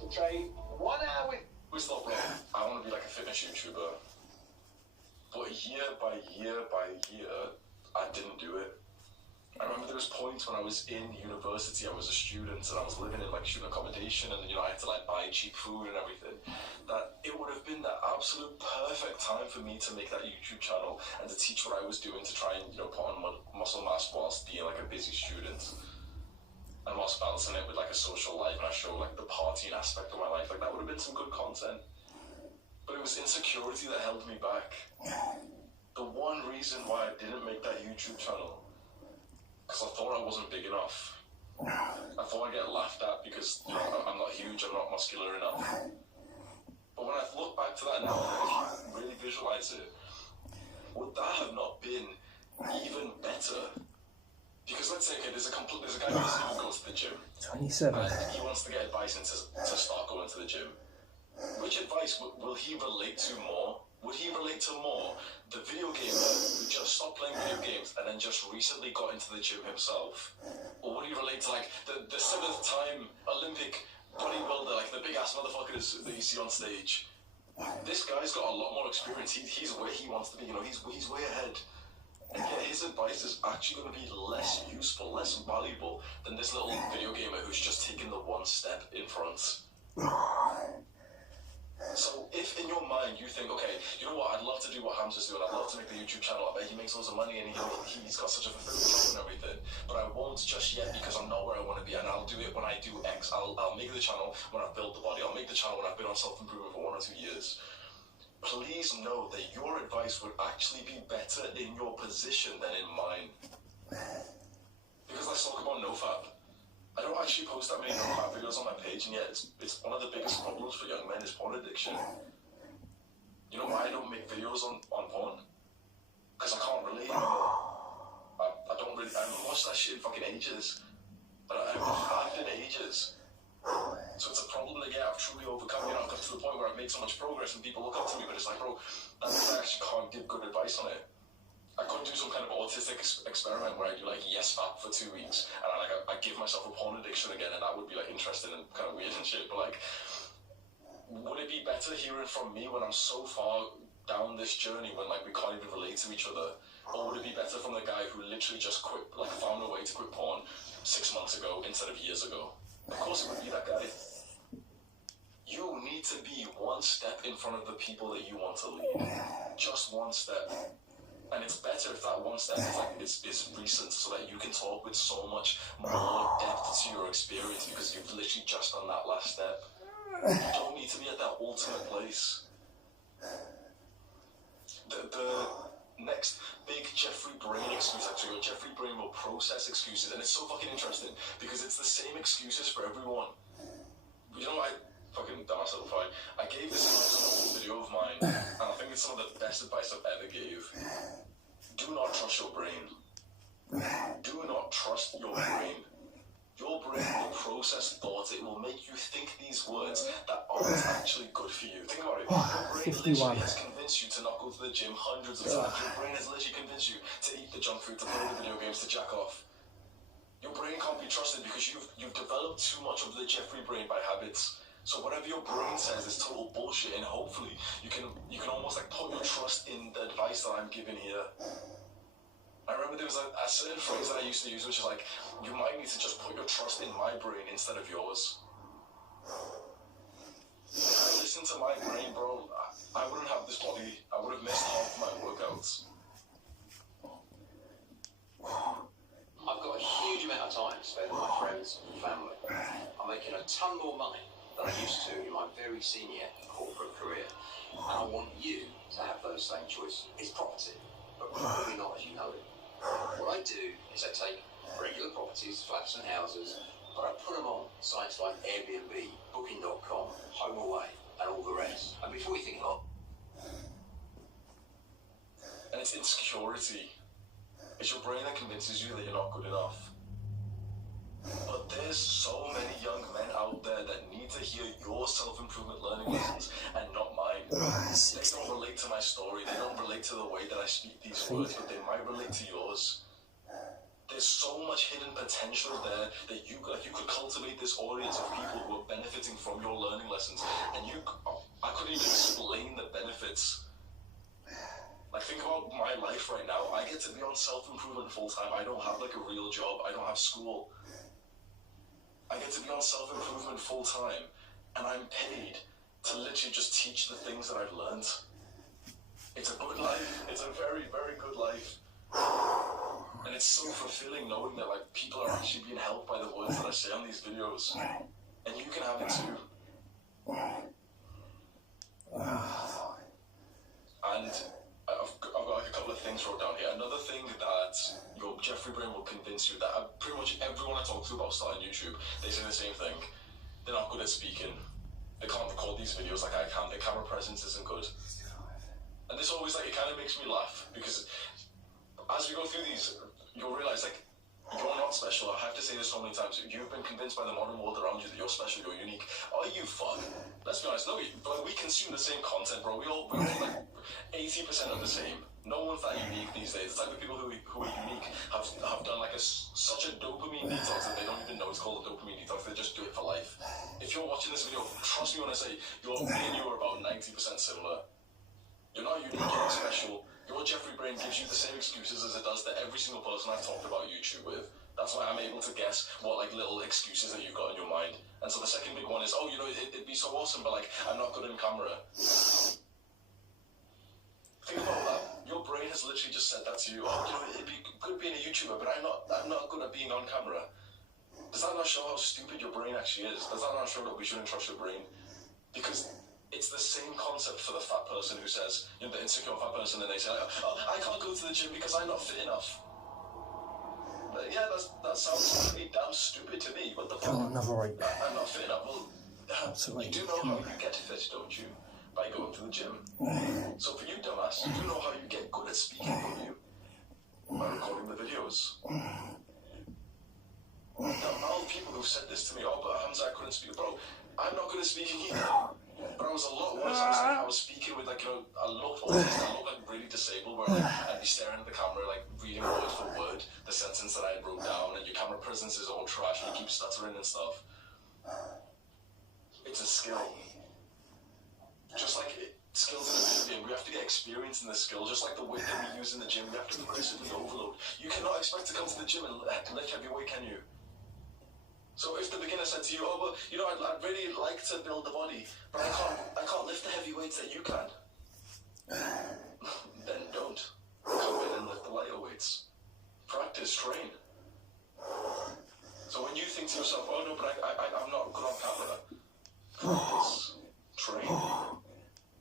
to train 1 hour. Always thought, bro, I want to be like a fitness YouTuber. But year by year by year, I didn't do it. I remember there was points when I was in university, I was a student, and I was living in like student accommodation, and I had to like buy cheap food and everything, that it would have been the absolute perfect time for me to make that YouTube channel and to teach what I was doing to try and, put on muscle mass whilst being like a busy student. And whilst balancing it with like a social life, and I show like the partying aspect of my life, like that would have been some good content. But it was insecurity that held me back. The one reason why I didn't make that YouTube channel, because I thought I wasn't big enough. I thought I'd get laughed at because I'm not huge, I'm not muscular enough. But when I look back to that now, and really visualize it, would that have not been even better? Because let's say, okay, there's a guy who doesn't even go to the gym. 27. And he wants to get advice and to start going to the gym. Which advice will he relate to more? Would he relate to more the video gamer who just stopped playing video games and then just recently got into the gym himself? Or would he relate to like the 7th time Olympic bodybuilder, like the big ass motherfuckers that you see on stage? This guy's got a lot more experience. He's where he wants to be, he's way ahead. And yet his advice is actually going to be less useful, less valuable than this little video gamer who's just taken the one step in front. So if in your mind you think, okay, you know what, I'd love to do what Hamza's doing, I'd love to make the YouTube channel, I bet he makes loads of money and he's got such a fulfilling job and everything, but I won't just yet because I'm not where I want to be, and I'll do it when I do X. I'll make the channel when I've built the body, I'll make the channel when I've been on self-improvement for 1 or 2 years. Please know that your advice would actually be better in your position than in mine. Because let's talk about NoFap. I don't actually post that many NoFap videos on my page, and yet it's one of the biggest problems for young men is porn addiction. You know why I don't make videos on porn? Because I can't relate anymore. I haven't watched that shit in fucking ages. I haven't laughed in ages. So it's a problem that, I've truly overcome. I've got to the point where I've made so much progress and people look up to me, but it's like, bro, that means I actually can't give good advice on it. I could do some kind of autistic experiment where I do like yes fap for 2 weeks and I give myself a porn addiction again, and that would be like interesting and kind of weird and shit, but like, would it be better hearing from me when I'm so far down this journey when like we can't even relate to each other, or would it be better from the guy who literally just quit, like found a way to quit porn 6 months ago instead of years ago? Of course it would be that guy. You need to be one step in front of the people that you want to lead. Just one step. And it's better if that one step is recent, so that you can talk with so much more depth to your experience because you've literally just done that last step. You don't need to be at that ultimate place. The next big Jeffrey Brain excuse, actually, or Jeffrey Brain will process excuses, and it's so fucking interesting because it's the same excuses for everyone. I fucking damn myself fine. I gave this advice on an old video of mine, and I think it's some of the best advice I've ever gave. Do not trust your brain. Do not trust your brain. Your brain will process thoughts. It will make you think these words that aren't actually good for you. Think about it. Your brain literally has convinced you to not go to the gym hundreds of times. Your brain has literally convinced you to eat the junk food, to play the video games, to jack off. Your brain can't be trusted because you've developed too much of the Jeffrey brain by habits. So whatever your brain says is total bullshit, and hopefully you can almost like put your trust in the advice that I'm giving here. I remember there was a certain phrase that I used to use, which is like, you might need to just put your trust in my brain instead of yours. If I listened to my brain, bro, I wouldn't have this body. I would have missed half my workouts. I've got a huge amount of time to spend with my friends and family. I'm making a ton more money than I used to in my very senior corporate career. And I want you to have those same choices. It's property, but probably not as you know it. What I do is I take regular properties, flats and houses, but I put them on sites like Airbnb, Booking.com, HomeAway, and all the rest. And before you think, And it's insecurity. It's your brain that convinces you that you're not good enough. But there's so many young men out there that need to hear your self-improvement learning lessons and not mine. They don't relate to my story, they don't relate to the way that I speak these words, but they might relate to yours. there's so much hidden potential there that you could cultivate this audience of people who are benefiting from your learning lessons, and I couldn't even explain the benefits. Like, think about my life right now. I get to be on self-improvement full-time. I don't have like a real job. I don't have school. I get to be on self-improvement full-time, and I'm paid to literally just teach the things that I've learned. It's a good life. It's a very, very good life. And it's so fulfilling knowing that like people are actually being helped by the words that I say on these videos. And you can have it too. And I've got like a couple of things wrote down here. Another thing that your Jeffrey Brain will convince you that pretty much everyone I talk to about starting YouTube, they say the same thing. They're not good at speaking. They can't record these videos like I can. Their camera presence isn't good. And this always like, it kind of makes me laugh because as we go through these, you'll realize like, you're not special. I have to say this so many times. You've been convinced by the modern world around you that you're special, you're unique. Are you fuck? Let's be honest, no, but we consume the same content, bro. We all like 80% of the same. No one's that unique these days. It's like the people who are unique have done like such a dopamine detox that they don't even know it's called a dopamine detox. They just do it for life. If you're watching this video, trust me when I say me and you are about 90% similar. You're not unique, you're not special. Your Jeffrey Brain gives you the same excuses as it does to every single person I've talked about YouTube with. That's why I'm able to guess what like little excuses that you've got in your mind. And so the second big one is, oh, you know, it'd be so awesome, but like, I'm not good in camera. Think about that. Your brain has literally just said that to you. Oh, you know, it'd be good being a YouTuber, but I'm not good at being on camera. Does that not show how stupid your brain actually is? Does that not show that we shouldn't trust your brain? Because it's the same concept for the fat person who says, you know, the insecure fat person, and they say, oh, I can't go to the gym because I'm not fit enough. But yeah, that sounds pretty damn stupid to me. What the fuck? Oh, another right. I'm not fit enough. Well, you do know how you get fit, don't you? By going to the gym. So for you, dumbass, you know how you get good at speaking, don't you? By recording the videos. Now, all the people who've said this to me, oh, but Hamza, I couldn't speak. Bro, I'm not good at speaking either. But I was a lot worse. I was speaking with like, you know, I looked autistic, I looked like really disabled, where like, I'd be staring at the camera, like reading word for word the sentence that I wrote down, and your camera presence is all trash, and you keep stuttering and stuff. It's a skill. Just like skills in a video game, we have to get experience in the skill, just like the weight that we use in the gym, we have to progressively overload. You cannot expect to come to the gym and lift heavy weight, can you? So if the beginner said to you, oh, well, you know, I'd really like to build the body, but I can't lift the heavy weights that you can. Then don't. Come in and lift the lighter weights. Practice, train. So when you think to yourself, oh no, but I'm not good on camera. Practice, train.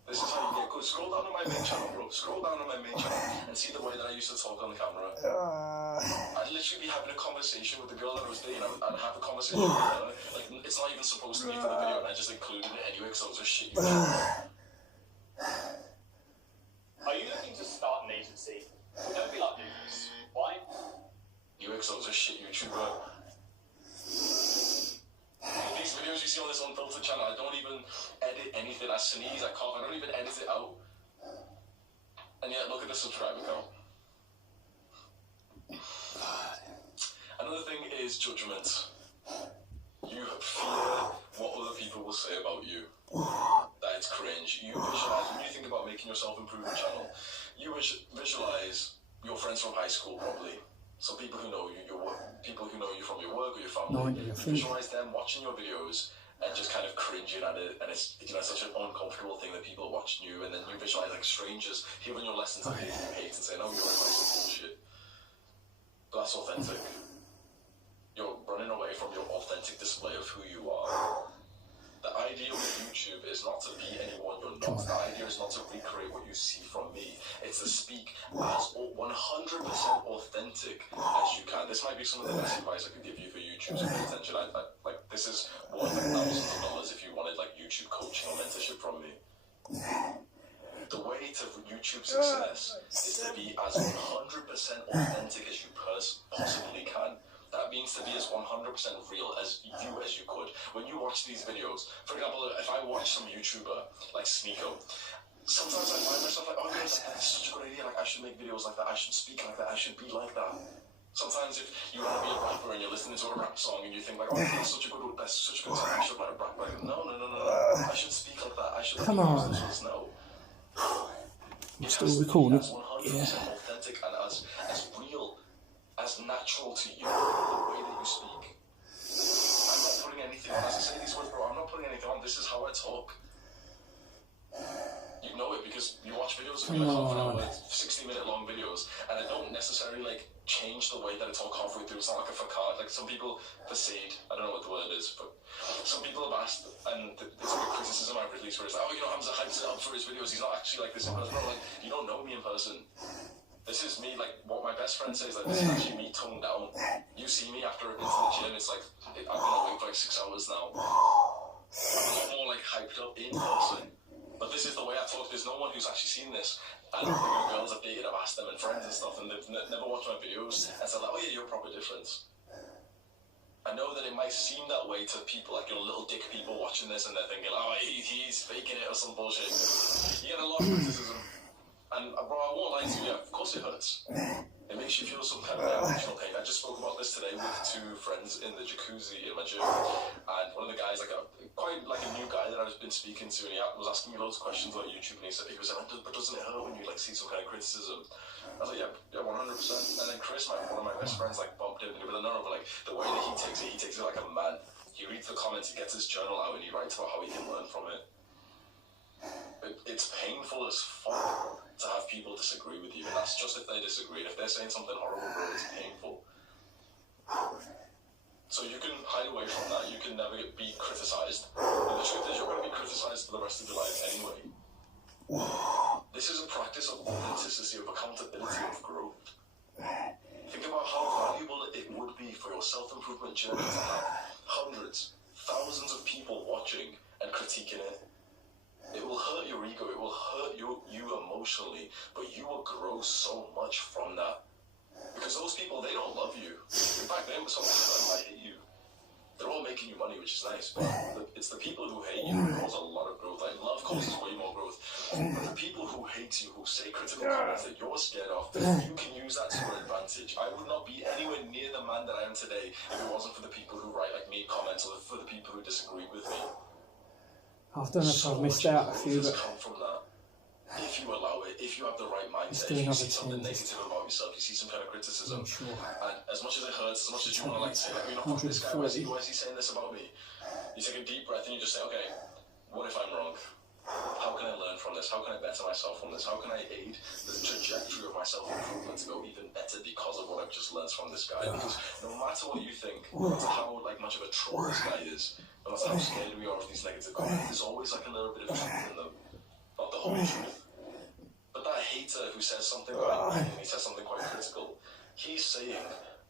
This is how you get good. Scroll down on my main channel, bro. Scroll down on my main channel and see the way that I used to talk on the camera. I'd literally be having a conversation with the girl that I was dating. I'd have a conversation with her. Like, it's not even supposed to be for the video, and I just included it anyway because I was just shit you. Are you looking to start an agency? Don't be like this. Why? UXO's a shit YouTuber. These videos you see on this unfiltered channel, I don't even edit anything. I sneeze, I cough, I don't even edit it out. And yet, look at the subscriber count. Another thing is judgment. You fear what other people will say about you. That it's cringe. You visualize, when you think about making yourself improve your channel, you visualize your friends from high school probably. So people who know you, people who know you from your work or your family, you visualize them watching your videos and just kind of cringing at it, and it's, you know, such an uncomfortable thing that people are watching you, and then you visualize like strangers hearing your lessons that you hate and saying, oh, your advice is bullshit. But that's authentic. You're running away from your authentic display of who you are. The idea with YouTube is not to be anyone you're not. The idea is not to recreate what you see from me. It's to speak as 100% authentic as you can. This might be some of the best advice I could give you for YouTube, so pay attention. Like, this is worth like thousands of dollars if you wanted like YouTube coaching or mentorship from me. The way to YouTube success is to be as 100% authentic as you possibly can. That means to be as 100% real as you could. When you watch these videos, for example, if I watch some YouTuber like Sneeko, sometimes I find myself like, oh, yes, that's such a good idea. Like, I should make videos like that. I should speak like that. I should be like that. Sometimes if you want to be a rapper and you're listening to a rap song and you think like, oh, that's such a good song, I should write a rap. Like, no. I should speak like that. I should. Come on. No. I'm still recording. As 100% authentic and as real, as natural to you, the way that you speak. I'm not putting anything on. As I say these words, bro, I'm not putting anything on. This is how I talk. You know it because you watch videos of me like half an hour, 60-minute long videos, and I don't necessarily like change the way that I talk halfway through. It's not like a facade. Like some people, facade, I don't know what the word is, but some people have asked, and there's like a criticism I've released where it's like, oh, you know, Hamza hypes it up for his videos. He's not actually like this in person. No, like, you don't know me in person. This is me, like what my best friend says, like this is actually me toned down. You see me after I've been to the gym, it's like I've been awake for like 6 hours now. I'm a lot more like hyped up in person. But this is the way I talk. There's no one who's actually seen this. And the girls I've dated, I've asked them and friends and stuff, and they've never watched my videos and said like, oh yeah, you're probably different. I know that it might seem that way to people, like, you know, little dick people watching this, and they're thinking, oh, he's faking it or some bullshit. You get a lot of criticism. And bro, I won't lie to you, of course it hurts. It makes you feel some kind of emotional pain. I just spoke about this today with 2 friends in the jacuzzi in my gym, and one of the guys, like quite like a new guy that I've been speaking to, and he was asking me loads of questions on YouTube, and he was like, but doesn't it hurt when you like see some kind of criticism? I was like, yeah, 100%. And then Chris, one of my best friends, like bumped in, and he was like, no, but like the way that he takes it like a man. He reads the comments, he gets his journal out, and he writes about how he can learn from it. It's painful as fuck to have people disagree with you, and that's just if they disagree. If they're saying something horrible, bro, it's painful. So you can hide away from that. You can never be criticized. And the truth is, you're going to be criticized for the rest of your life anyway. This is a practice of authenticity, of accountability, of growth. Think about how valuable it would be for your self-improvement journey to have hundreds, thousands of people watching and critiquing it. It will hurt your ego, it will hurt you emotionally, but you will grow so much from that. Because those people, they don't love you. In fact, some of them might hate you. They're all making you money, which is nice, but it's the people who hate you who cause a lot of growth. Like, love causes way more growth. But the people who hate you, who say critical comments that you're scared of, you can use that to your advantage. I would not be anywhere near the man that I am today if it wasn't for the people who write like me comments, or for the people who disagree with me. I don't know if I've missed out a few, but come from that. If you allow it, if you have the right mindset, if you see something negative about yourself, you see some kind of criticism, and as much as it hurts, as much as you want to like say, like, you know, fuck this guy, why is he saying this about me? You take a deep breath and you just say, okay, what if I'm wrong? How can I learn from this? How can I better myself from this? How can I aid the trajectory of my self-improvement to go even better because of what I've just learned from this guy? Because no matter what you think, no matter how like much of a troll this guy is, no matter how scared we are of these negative comments, there's always like a little bit of truth in them. Not the whole truth. But that hater who says something quite mean, he says something quite critical, he's saying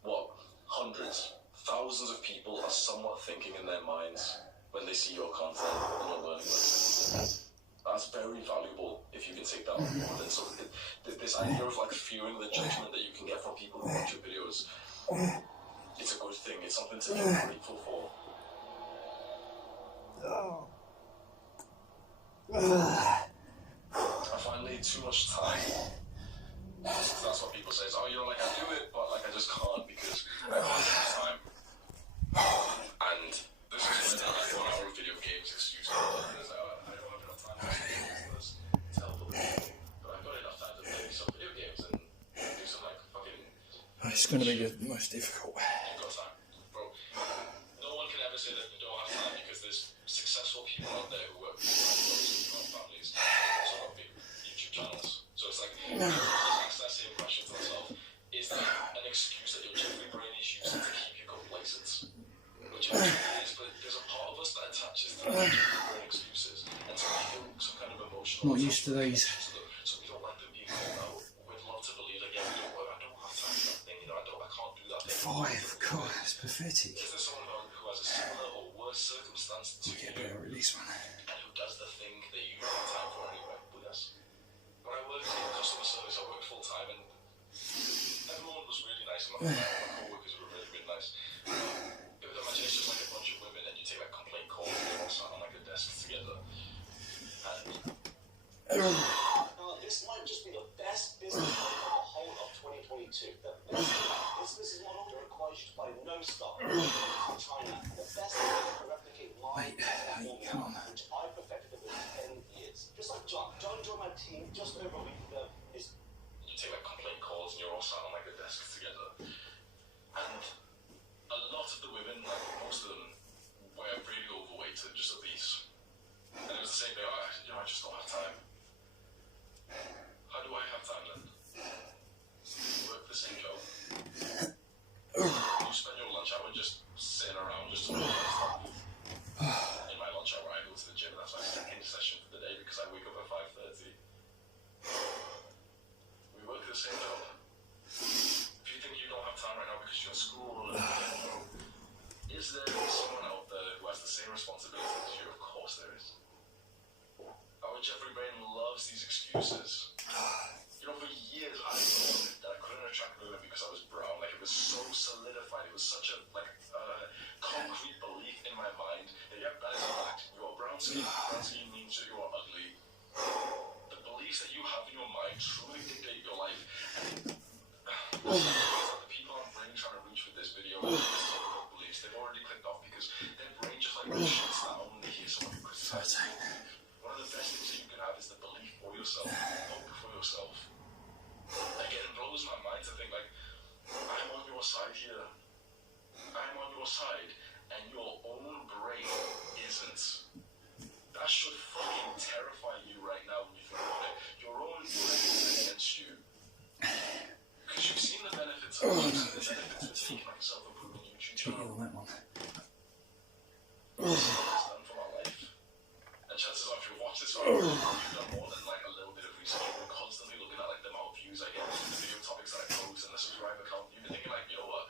what hundreds, thousands of people are somewhat thinking in their minds when they see your content and your learning lessons. That's very valuable if you can take that on board. And so this idea of like fearing the judgment that you can get from people who watch your videos, it's a good thing. It's something to be grateful for. I find I need too much time. That's what people say. Oh, you know, like I do it, but like I just can't because I don't have enough time. And this is when like 1 hour of video games excuse me. I don't have enough time to help other people. But I've got enough time to play some video games and do some like fucking. It's going to be the most difficult. You've got time, bro. No one can ever say that they don't have time because there's successful people out there who work with families, also got big YouTube channels. So it's like, ask that same question to myself. Is that an excuse that your Jeffrey brain is using to keep you complacent? Which it is, but there's a part of us that attaches to the Jeffrey brain excuses and to feel some kind of emotional. Not used to these. So we don't like them being called out. We'd love to believe that, yeah, I don't have time for that thing, you know, I can't do that thing. 5, God, that's pathetic. Is there someone who has a similar or worse circumstance to you? Better release one. And who does the thing that you don't have time for anyway with us? When I worked in customer service, I worked full time, and everyone was really nice, and my co-workers were really, really nice. Imagine it's just like a bunch of women, and you take like complaint calls, and they're all sat on like a desk together. And this might just be the best business of the whole of 2022. The best business is by no stop from China. The best way to replicate live come on. which I perfected over 10 years. Just like John joined my team just over a week ago. You take like complaint calls and you're all sat on like the desks together. And a lot of the women, like most of them, were really overweight and just obese. And it was the same thing, I just don't have time. How do I have time then? You work the same job. You spend your lunch hour just sitting around, just talking about stuff. In my lunch hour, I go to the gym. That's my second session for the day because I wake up at 5:30. We work the same job. If you think you don't have time right now because you're at school, is there someone out there who has the same responsibility as you? Of course there is. Our Jeffrey Brain loves these excuses. You know, for years I thought that I couldn't attract women because I was brown. Like, it was so solidified. It was such a concrete belief in my mind that that is a fact. You are brown skin. Brown skin means that you are ugly. The beliefs that you have in your mind truly dictate your life. And the people I'm really trying to reach with this video beliefs, they've already clicked off because their brain just shuts down when they hear someone who criticizes. One of the best things that you can have is the belief for yourself, hope for yourself. Again, it blows my mind to think I'm on your side here. I'm on your side, and your own brain isn't. That should fucking terrify you right now when you think about it. Your own brain is against you. Because you've seen the benefits of making like a self-improvement YouTube channel. It's done for my life. And chances are, if you watch this video, you've done more than a little bit of research. You've been constantly looking at the amount of views I get, the video topics that I post, and the subscriber count. You've been thinking you know what?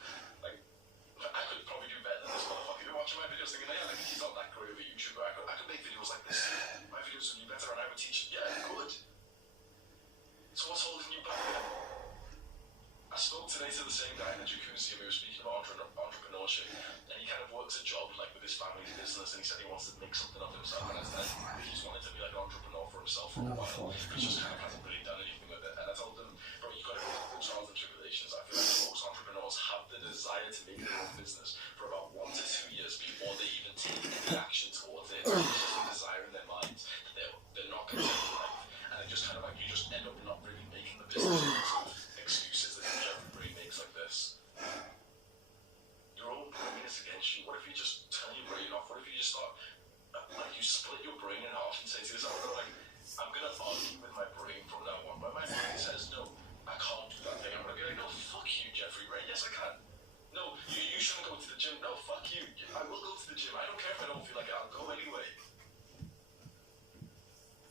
I could probably do better than this motherfucker. You've been watching my videos thinking, he's not that great of a YouTuber. I could make videos like this. My videos would be better, and I would teach. Yeah, good. So what's holding you back then? I spoke today to the same guy in the jacuzzi, and we were speaking about entrepreneurship, and he kind of works a job with his family's business, and he said he wants to make something of himself, and he's wanted to be an entrepreneur for himself for a while. He just kind of hasn't really done anything with it. And I told him, bro, you've got to go through the trials and tribulations. I feel like most entrepreneurs have the desire to make their own business for about 1 to 2 years before they even take any action towards it. It's just a desire in their minds that they're not going to take life, and it just kind of you just end up not really making the business because of excuses that Jeffrey Brain makes like this. Your own brain is against you. What if you just turn your brain off? What if you just start, you split your brain in half and say to yourself, I'm going to argue with my brain from now on. When my brain says, no, I can't do that thing, I'm going to be like, no, fuck you, Jeffrey Brain. Yes, I can. No, you shouldn't go to the gym. No, fuck you. I will go to the gym. I don't care if I don't feel like it. I'll go anyway.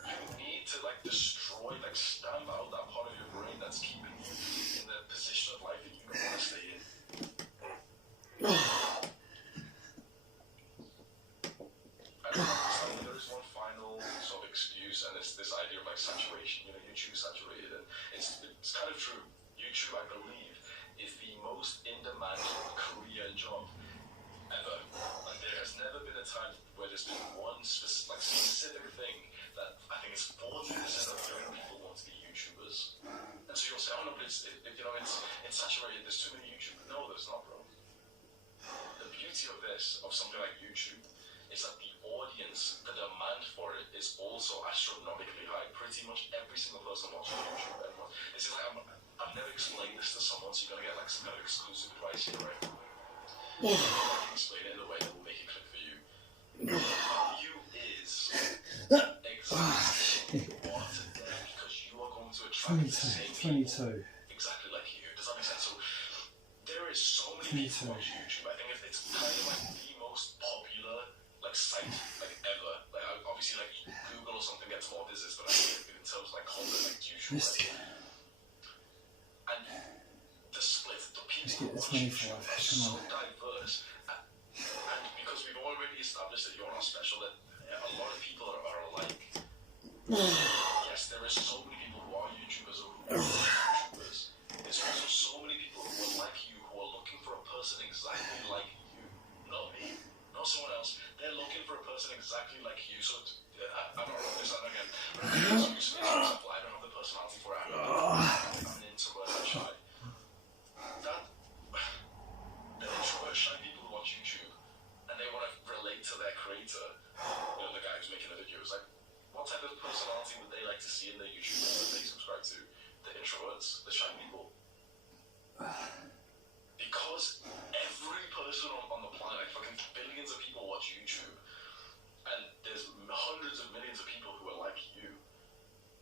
You need to, destroy, stamp out that part of your brain that's keeping you in the position of life that you don't want to stay in. I don't understand. There is one final sort of excuse, and it's this idea of saturation. YouTube saturated, and it's kind of true. YouTube, I believe, is the most in-demand career job ever. There has never been a time where there's been one specific thing that I think it's 40% of young people want to be YouTubers. And so you'll say, oh no, but it's saturated. There's too many YouTubers. No, there's not, bro. The beauty of this, of something like YouTube, is that the audience, the demand for it is also astronomically high. Pretty much every single person watching YouTube, this is I've never explained this to someone, so you're going to get some kind of exclusive advice here, right? I can explain it in a way that will make it click for you. You is exactly what today, because you are going to attract the same people exactly like you. Does that make sense? So there is so many people on YouTube. I think it's kind of the most popular site ever. Obviously Google or something gets more visits, but I think in terms of content YouTube. And the split, the people on YouTube are so diverse, and because we've already established that you're not special, that a lot of people are alike. Yes, there is so many people who are YouTubers or who are YouTubers. There's also so many people who are like you, who are looking for a person exactly like you. Not me, not someone else. They're looking for a person exactly like you. So I'm not wrong this time again. For example, I don't have the personality for it. I'm an introvert, I'm shy. That the introvert what type of personality would they like to see in their YouTube that they subscribe to? The introverts, the shy people. Because every person on the planet, like fucking billions of people watch YouTube, and there's hundreds of millions of people who are like you.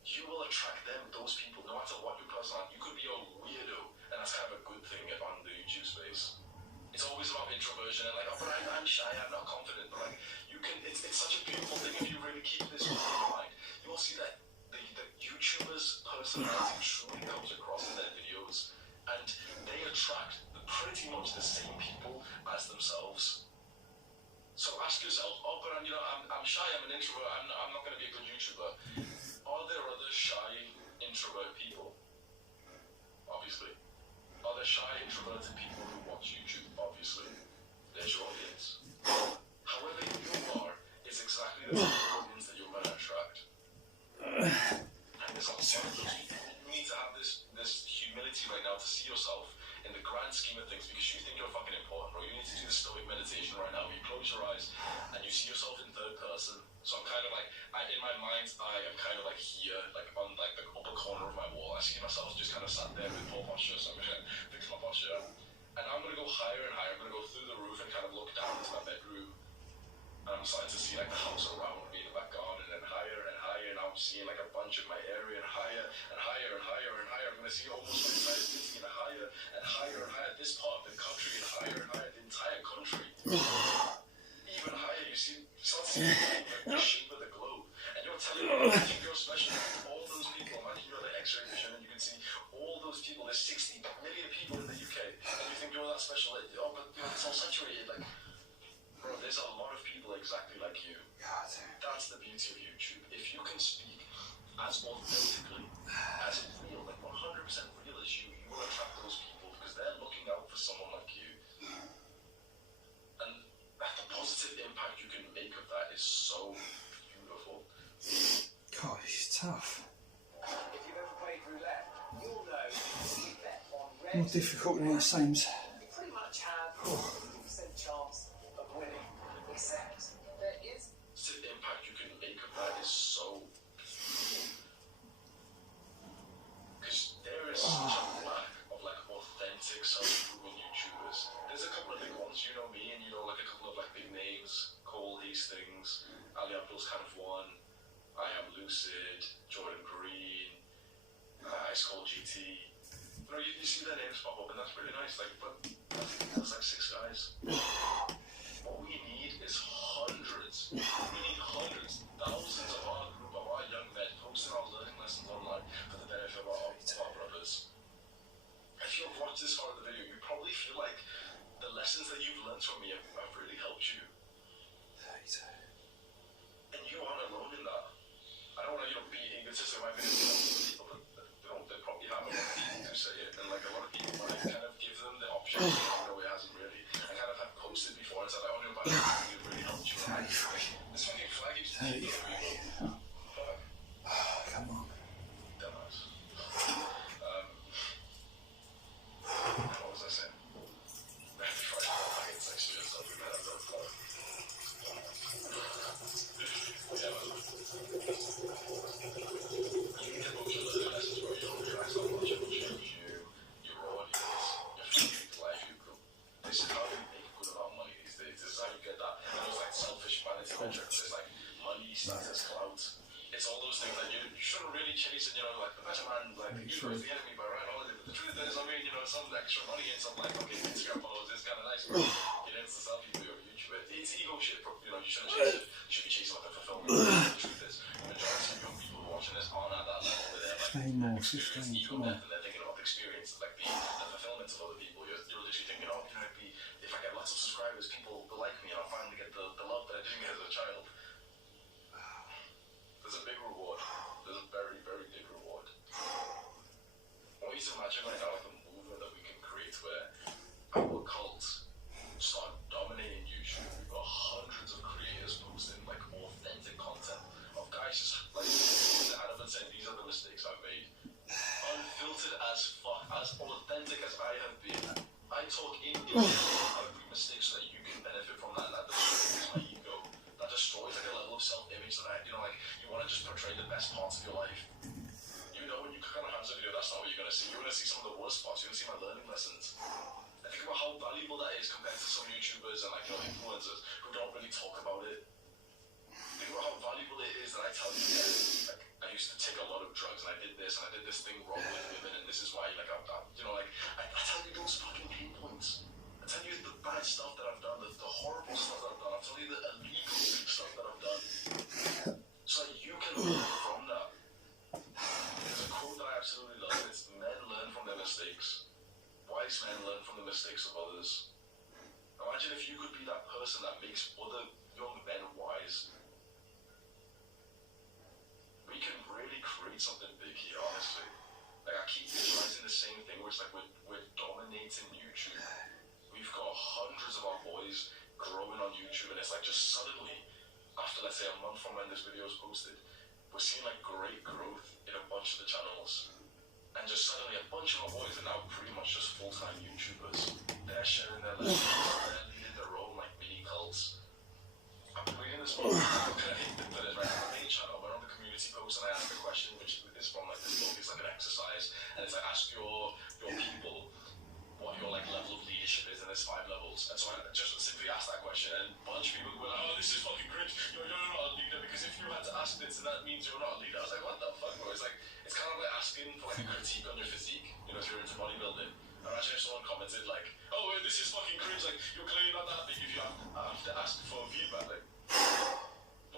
You will attract them, those people, no matter what your personality. You could be a weirdo, and that's kind of a good thing on the YouTube space. It's always about introversion and like, oh, but I'm shy, I'm not confident. But like, you can. It's such a beautiful thing if you really keep this in your mind. You will see that the YouTubers' personality truly comes across in their videos, and they attract pretty much the same people as themselves. So ask yourself, oh, but I'm shy, I'm an introvert, I'm not going to be a good YouTuber. Are there other shy, introvert people? Obviously. Are there shy, introverted people who watch YouTube? Obviously. There's your audience. However you are is exactly the same audience that you're going to attract. And there's a lot of those people. You need to have this humility right now to see yourself in the grand scheme of things, because you think you're fucking important, bro. You need to do the stoic meditation right now. You close your eyes and you see yourself in third person. So I'm kind of like, in my mind, I am kind of like here, like on like the upper corner of my wall. I see myself just kind of sat there with poor posture, so I'm gonna fix my posture. And I'm gonna go higher and higher. I'm gonna go through the roof and kind of look down into my bedroom. And I'm starting to see like the house around me, the back garden, and higher and higher. And I'm seeing like a bunch of my area, and higher and higher and higher and higher. I'm gonna see almost my entire city, and higher and higher and higher. This part of the country, and higher and higher. The entire country, even higher. You start seeing like the shape of the globe, and you're telling me you think you're special. All those people, imagine you're the X-ray vision, and you can see all those people. There's 60 million people in the UK, and you think you're that special. Like, oh, but it's all saturated. Like, bro, there's a lot of people exactly like you. God. That's the beauty of YouTube. If you can speak as authentically, as real, like 100% real as you will attract those people because they're looking out for someone like you. And the positive impact you can make of that is so beautiful. God, it's tough. If you've ever played roulette, you'll know you bet on red. More difficult than it seems. You pretty much have a 50% chance of winning. Except there is The impact you can make of that is so, because there is such a lack of like authentic self-improvement YouTubers. There's a couple of big ones, you know me, and you know like a couple of like big names, Cole Hastings, Ali Abdul's kind of one. I Am Lucid, Jordan Green, Ice Cold GT. You know, you see their names pop up, and that's really nice. Like, but I think there's like 6 guys. What we need is hundreds. We need hundreds, thousands of our group of our young men posting our learning lessons online for the benefit of our brothers. If you've watched this far in the video, you probably feel like the lessons that you've learned from me have really helped you. And you aren't alone in that. I don't want to be egotistic about people, but they probably have a lot of people to say it. And like a lot of people, when I kind of give them the option, no, it hasn't really. I kind of have posted before and said, I only know about it really helped you. This fucking flag keeps taking people. Come on. Dumbass. What was I saying? I have to try to find it sexually or something. I don't know. Yeah, man. You need to book your learning lessons where you realize how much it will change you, your audience, your future life you grow. This is how you make good amount of money these days. This is how you get that. And there's like selfish vanity metrics. There's like money, status, clout. It's all those things that you shouldn't really chase. And you know, like the better man, like the user is the enemy by right all of it. But the truth is, I mean, you know, some extra money and some like okay, Instagram followers is kind of nice. But you know, it's the selfie video of YouTube. It's ego shit. You know, you shouldn't chase it. You should be chasing like a fulfillment. The truth is, the majority of young people watching this aren't at that level. They're like 15 ego more. death, and they're thinking about the experience, like the fulfillment of other people. You're literally thinking, oh, you know, if I get lots of subscribers, people will like me, and I'll finally get the love that I didn't get as a child. There's a big reward. There's a very, very big reward. I want you to imagine right now like a movement that we can create where our cult start dominating YouTube. We've got hundreds of creators posting like authentic content of guys just like adamant saying these are the mistakes I've made. Unfiltered as fuck, as authentic as I have been. I talk in every mistake so that you can benefit from that. That destroys my ego. That destroys like a level of self-image that I, you know, like you want to just portray the best parts of your life. You know, when you click on a Hamza video, that's not what you're going to see. You're going to see some of the worst parts. You're going to see my learning lessons. And think about how valuable that is compared to some YouTubers and like, you know, influencers who don't really talk about it. Think about how valuable it is that I tell you that, like, I used to take a lot of drugs and I did this and I did this thing wrong with women and this is why, like, I'm you know, like, I tell you those fucking pain points. I tell you the bad stuff that I've done, the horrible stuff that I've done. I tell you the illegal stuff that I've done. So that you can learn from that. There's a quote that I absolutely love. It's men learn from their mistakes. Wise men learn from the mistakes of others. Imagine if you could be that person that makes other young men wise. We can really create something big here, honestly. Like, I keep visualizing the same thing where it's like we're dominating YouTube. We've got hundreds of our boys growing on YouTube, and it's like just suddenly, after let's say a month from when this video is posted, we're seeing like great growth in a bunch of the channels. And just suddenly a bunch of our boys are now pretty much just full-time YouTubers. They're sharing their lessons, they're leading their own like mini cults. I'm reading this book, right? My main channel, we're on the community post, and I ask a question, which is from like this book, it's like an exercise, and it's like ask your people what your like level of leadership is, and there's 5 levels. And so I just simply asked that question, and a bunch of people were like, oh, this is fucking cringe, you're not a leader, because if you had to ask this, then that means you're not a leader. I was like, what the fuck, bro? It's like, it's kind of like asking for like a critique on your physique, you know, if you're into bodybuilding. Imagine if someone commented like, oh, wait, this is fucking cringe, like, you're clearly not that big if you have to ask for feedback, like,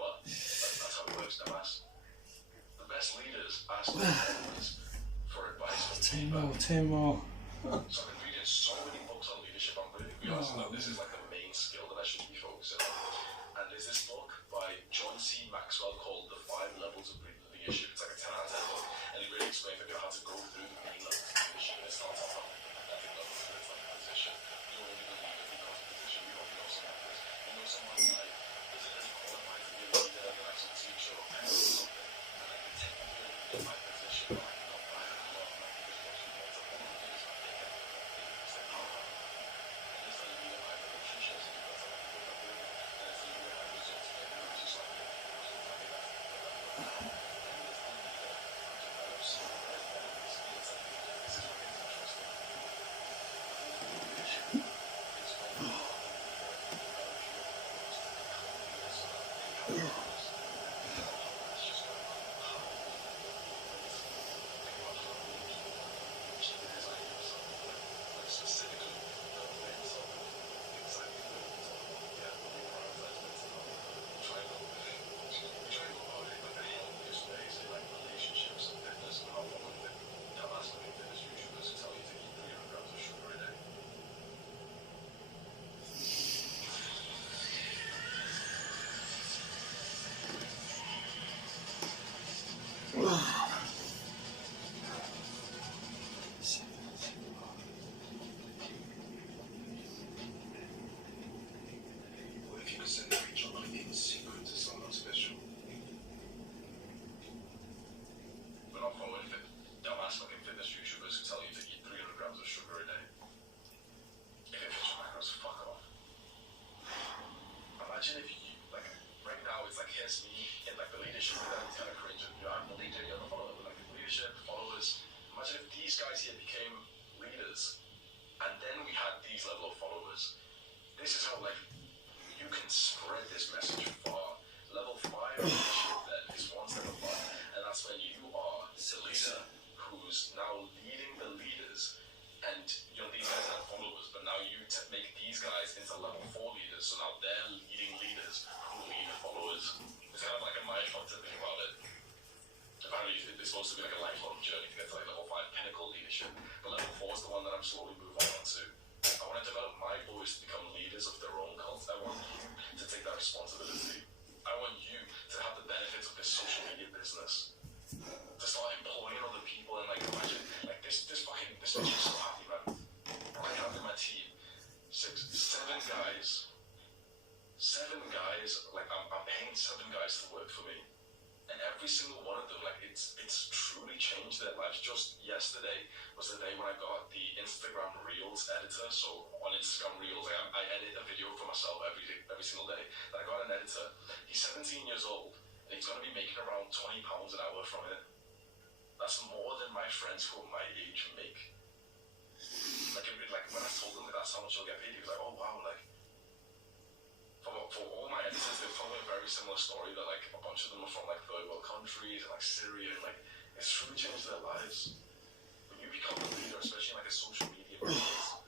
what? That's how it works, dumbass. The best leaders ask their followers for advice from feedback. 10 more. So I've been reading so many books on leadership. I'm really honest that this is like the main skill that I should be focusing on. And there's this book by John C. Maxwell called The 5 Levels of Leadership. It's like a 10 out of 10 book, and it really explains like, how to go through the main levels of leadership. And it starts off on like the pathetic level, so it's like position. You're only the leader because of position. You don't know someone like this. You know someone like isn't really qualified to be a leader, they're like some teacher or parent or something. And like the technical leader by position, but like not by a lot, like because what you want to follow is like they get it's like power. And it's like leader by relationships because like people that do it, and it's a leader by results, which is like results like that. And it's the leader develops skills like this is what gets interesting. Leadership is when you are the leader, develop your followers to become leaders so that they have followers. It's just like how think about how many people are achieving this idea. So like specifically the mental exactly the mental yeah, we prioritize mental health. We try to go about it in like the healthiest ways in like relationships and fitness and how one of the dumbass looking fitness YouTubers who tell you to eat 300 grams of sugar a day. What if you could send every job in secret to someone special? We're not following dumbass looking fitness YouTubers who tell you to eat 300 grams of sugar a day. If it fits your macros, fuck off. Imagine if you, like, right now it's like, here's me in like the leadership, that is kind of cringe, and I'm the leader, you're the follower, but like leadership, followers. Imagine if these guys here became leaders, and then we had these level of followers. This is how like you can spread this message far. Level 5 leadership then is one step above, and that's when you are the leader who's now leading the leaders, and you know these guys are followers, but now you make these guys into level 4 leaders, so now they're leading leaders who lead the followers. It's kind of like a mind fuck to think about it. Apparently it's supposed to be like a lifelong journey to get to like level 5 pinnacle leadership, but level 4 is the one that I'm slowly moving on to. I want to develop my boys to become leaders of their own cult. I want you to take that responsibility. I want you to have the benefits of this social media business. To start employing other people and like imagine like this makes me so happy, man. I have in my team 7 guys. 7 guys, like I'm paying 7 guys to work for me. And every single one of them, like it's truly changed their lives. Just yesterday was the day when I got the Instagram Reels editor. So on Instagram Reels, I edit a video for myself every single day. And I got an editor. He's 17 years old, and he's going to be making around £20 an hour from it. That's more than my friends who are my age make. Like when I told him that that's how much you'll get paid, he was like, oh wow, like for all my editors, they've told me a very similar story that like a bunch of them are from like third world countries and like Syria, and like it's truly changed their lives. When you become a leader, especially in like a social media business,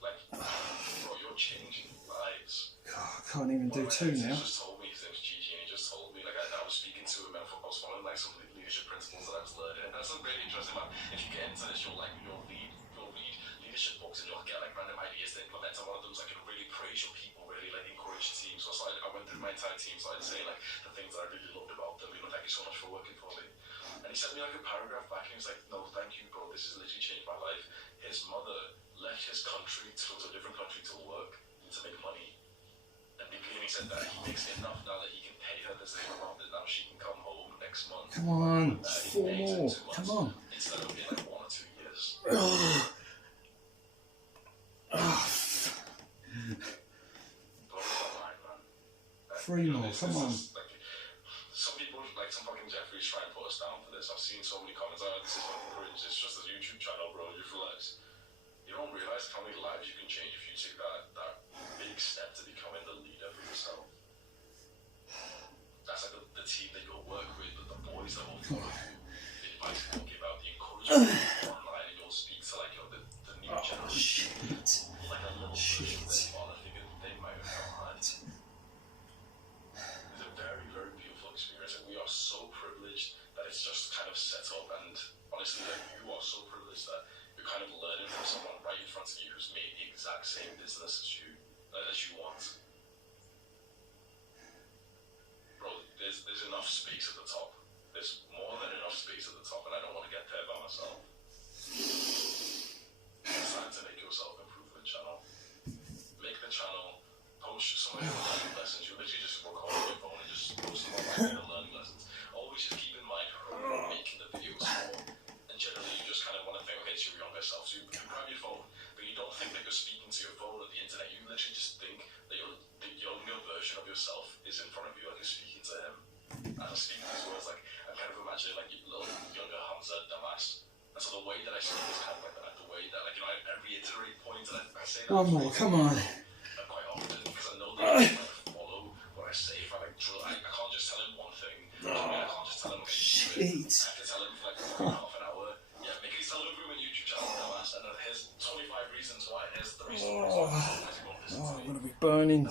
like bro, you're changing lives. God, I can't even do two now. He just told me his name's Gigi, and he just told me like I was speaking to him and I was following like some leadership principles that I was learning, and that's really interesting, man. If you get into this, you'll read leadership books and you'll get like random ideas to implement. And one of them is like really praise your people, really like encourage your team. So I went through my entire team, so I'd say like the things that I really loved about them. Thank you so much for working for me. And he sent me like a paragraph back, and he was like, no, thank you, bro. This has literally changed my life. His mother left his country to go to a different country to work to make money. And he said that he makes enough now that he can pay her the same amount that now she can come home next month. Come on, 4 more. Come on. Instead of being like 1 or 2 years. Three more, come on. Some people, like some fucking Jeffries, try and put us down for this. I've seen so many comments, oh, this is fucking cringe, it's just a YouTube channel, bro, you relax. You don't realise how many lives you can change if you take that big step to becoming the leader for yourself. That's like the team that you'll work with, the boys that will follow you, the advice that you'll give out, the encouragement online, and you'll speak to like the new generation. Like a little version of them on a figure that they might have had. It's a very, very beautiful experience, and we are so privileged that it's just kind of set up, and honestly, like, you are so privileged that you're kind of learning from someone right in front of you who's made the exact same business as you want. Bro, there's enough space at the top. There's more than enough space at the top, and I don't want to get there by myself. It's time to make your self-improvement channel. Make the channel, post some of your learning lessons. You literally just record on your phone and just post them online, the learning lessons. Always just keep in mind who you're making the videos for. And generally you just kind of want to think, okay, it's your younger self. So you grab your phone, but you don't think that you're speaking to your phone or the internet. You literally just think that the younger version of yourself is in front of you, like you're speaking to him. And I'm speaking these words, like I'm kind of imagining like little younger Hamza Damas. And so the way that I speak is kind of like that. The way that, like, you know, I reiterate points and I say that. One more, come on. Quite often, because I know that I follow what I say. If I like drill, I can't just tell him one thing. I can't just tell him, okay, Shit. I have to tell him for like half an hour. Yeah, make a self-improvement YouTube channel, Damas, and then here's 25 reasons why, and here's the reason why. Oh, I'm going to be burning.